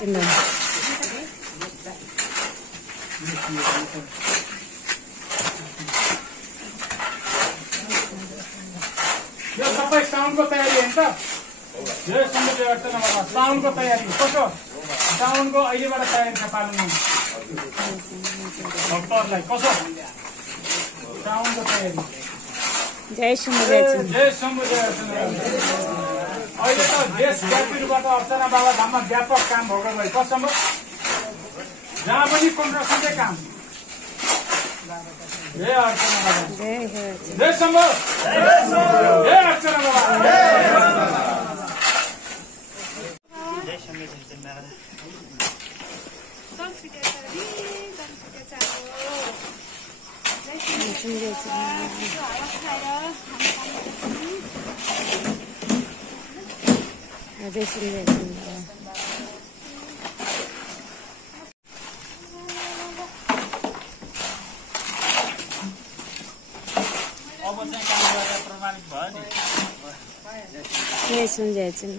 चिन्दैन यो सबै साउन्डको तयारी हुन्छ यो सम्बन्धी अर्चनामा साउन्डको तयारी कसो साउन्डको अहिलेबाट तयारी छ पाल्नु भक्तहरूलाई कसो साउन्डको तयारी जय शम्भु जय शम्भु जय अर्चना अहिले त देशव्यापीबाट अर्चना बाबा धाममा व्यापक काम भएको भए कसम्म जहाँ पनि कन्स्ट्रक्सनकै काम जय अर्चना बाबा जय शम्भु जय अर्चना बाबा जय श्री अब चाहिँ काम गरेर प्रमाणित भयो नि जय श्री